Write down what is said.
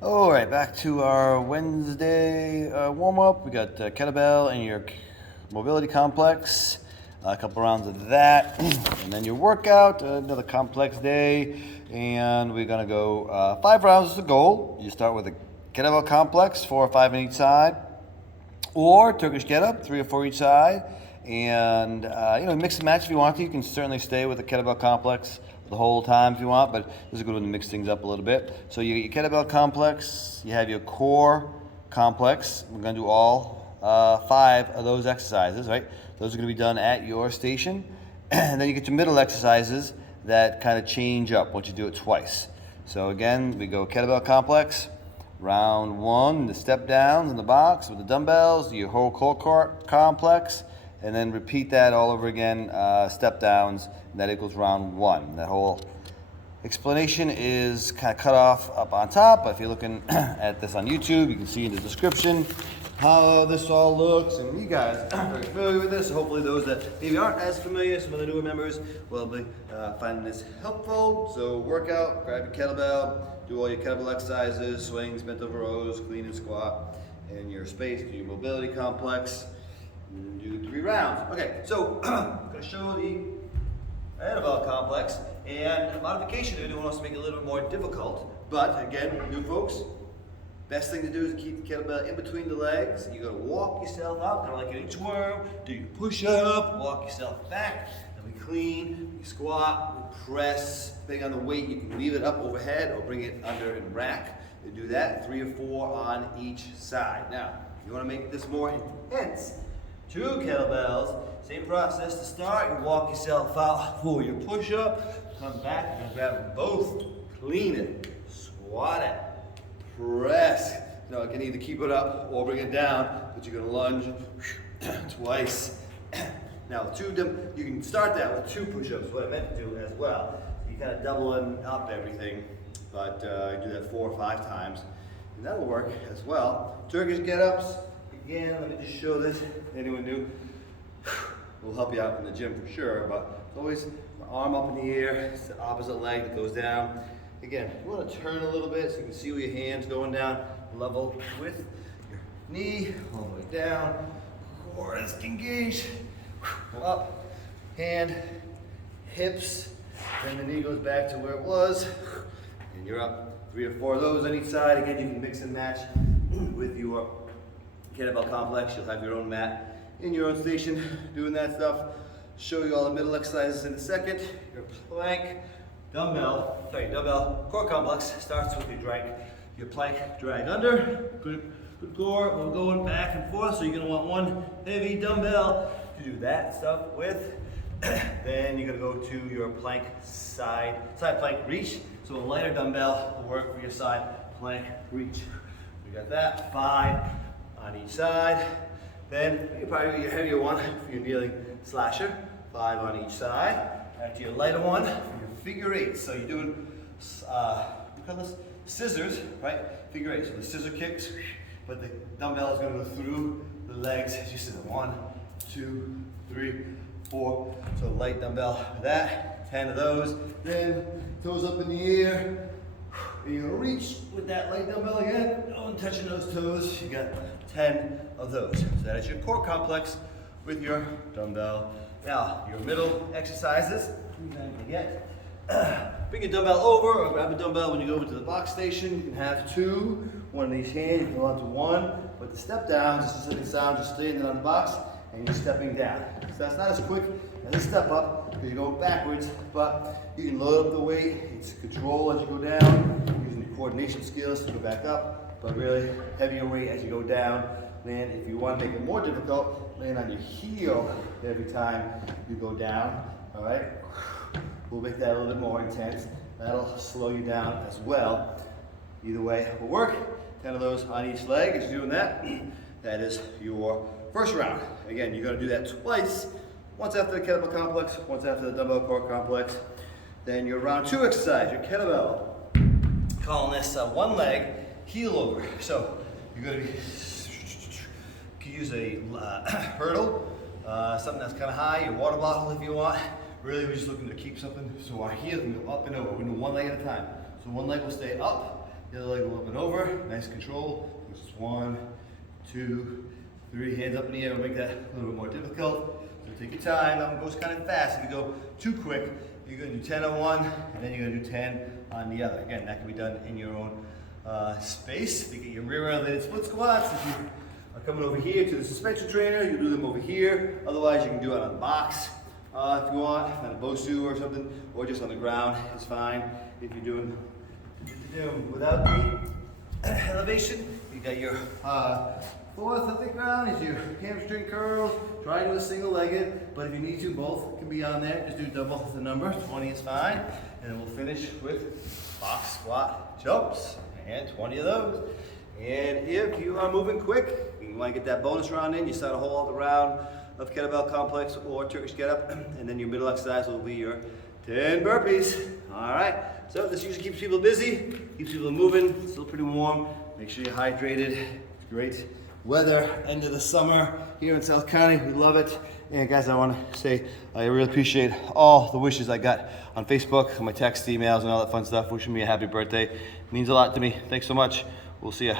All right, back to our Wednesday warm-up. We got kettlebell and your mobility complex, a couple rounds of that, and then your workout, another complex day, and we're gonna go 5 rounds is the goal. You start with a kettlebell complex, 4 or 5 on each side, or Turkish get-up, 3 or 4 each side, and mix and match if you want to. You can certainly stay with the kettlebell complex the whole time if you want, but this is a good one to mix things up a little bit. So you get your kettlebell complex, you have your core complex. We're gonna do all 5 of those exercises, right? Those are gonna be done at your station. And then you get your middle exercises that kind of change up once you do it twice. So again, we go kettlebell complex, round 1, the step downs in the box with the dumbbells, your whole core complex, and then repeat that all over again, step downs, and that equals round 1. That whole explanation is kind of cut off up on top, but if you're looking at this on YouTube, you can see in the description how this all looks, and you guys are very familiar with this. So hopefully those that maybe aren't as familiar, some of the newer members, will be finding this helpful. So workout, grab your kettlebell, do all your kettlebell exercises, swings, bent over rows, clean and squat, and your space, do your mobility complex, and do 3 rounds. Okay, so I'm going to show the kettlebell complex, and a modification if anyone wants to make it a little bit more difficult. But again, new folks, best thing to do is keep the kettlebell in between the legs. You're going to walk yourself out, kind of like an inchworm, do your push-up, walk yourself back, then we clean, we squat, we press. Depending on the weight, you can leave it up overhead or bring it under and rack. You do that, 3 or 4 on each side. Now, if you want to make this more intense, 2 kettlebells, same process to start. You walk yourself out for your push-up, come back and grab them both, clean it, squat it, press. Now, you can either keep it up or bring it down, but you're gonna lunge twice. Now, you can start that with 2 push-ups, what I meant to do as well. So you kind of doubling up everything, but you do that 4 or 5 times, and that'll work as well. Turkish get-ups. Again, let me just show this. Anyone new? Will help you out in the gym for sure, but it's always the arm up in the air. It's the opposite leg that goes down. Again, you want to turn a little bit so you can see where your hand's going down, level with your knee, all the way down. Core is engaged. Go up, hand, hips, then the knee goes back to where it was, and you're up. 3 or 4 of those on each side. Again, you can mix and match with your kettlebell complex. You'll have your own mat in your own station doing that stuff. Show you all the middle exercises in a second. Your plank, dumbbell core complex starts with your plank drag under. Good core. We're going back and forth, so you're gonna want one heavy dumbbell to do that stuff with. Then you're gonna go to your plank side plank reach. So a lighter dumbbell will work for your side plank reach. We got that. 5 on each side. Then you probably get your heavier one for your kneeling slasher. 5 on each side. Back to your lighter one for your figure 8. So you're doing, we call this scissors, right? Figure 8. So the scissor kicks, but the dumbbell is going to go through the legs as you sit. 1, 2, 3, 4. So light dumbbell for that. 10 of those. Then toes up in the air. And you're going to reach with that light dumbbell again. No one touching those toes. You got 10 of those. So that is your core complex with your dumbbell. Now, your middle exercises. Bring your dumbbell over or grab a dumbbell when you go over to the box station. You can have 2, one in each hand. You can go on to 1. But the step down, just a sitting sound, just standing on the box and you're stepping down. So that's not as quick as a step up because you're going backwards, but you can load up the weight. It's control as you go down, using your coordination skills to go back up, but really heavier weight as you go down. Land, if you want to make it more difficult, land on your heel every time you go down. All right, we'll make that a little bit more intense. That'll slow you down as well. Either way will work. 10 of those on each leg. As you're doing that, that is your first round. Again, you're going to do that twice. Once after the kettlebell complex, once after the dumbbell core complex. Then your round 2 exercise, your kettlebell. Calling this one leg heel over. So you're going to be, you can use a hurdle, something that's kind of high, your water bottle if you want. Really, we're just looking to keep something so our heel can go up and over. We're going to do one leg at a time. So one leg will stay up, The other leg will up and over. Nice control. This is 1, 2, 3. Hands up in the air will make that a little bit more difficult. So take your time. That one goes kind of fast. If you go too quick, you're going to do 10 on one, and then you're going to do 10 on the other. Again, that can be done in your own space. You get your rear elevated split squats. If you are coming over here to the suspension trainer, you do them over here. Otherwise, you can do it on the box if you want, on a BOSU or something, or just on the ground. It's fine. If you're doing without the elevation, you got your fourth on the ground is your hamstring curls. Try to do a single-legged, but if you need to, both can be on there. Just do double the number. 20 is fine. And then we'll finish with box squat jumps. And 20 of those. And if you are moving quick, you want to get that bonus round in, you start a whole other round of kettlebell complex or Turkish get up, and then your middle exercise will be your 10 burpees. All right. So this usually keeps people busy, keeps people moving. It's still pretty warm. Make sure you're hydrated. It's great weather, end of the summer here in South County. We love it. And guys, I want to say I really appreciate all the wishes I got on Facebook, my text, emails, and all that fun stuff. Wishing me a happy birthday. It means a lot to me. Thanks so much. We'll see ya.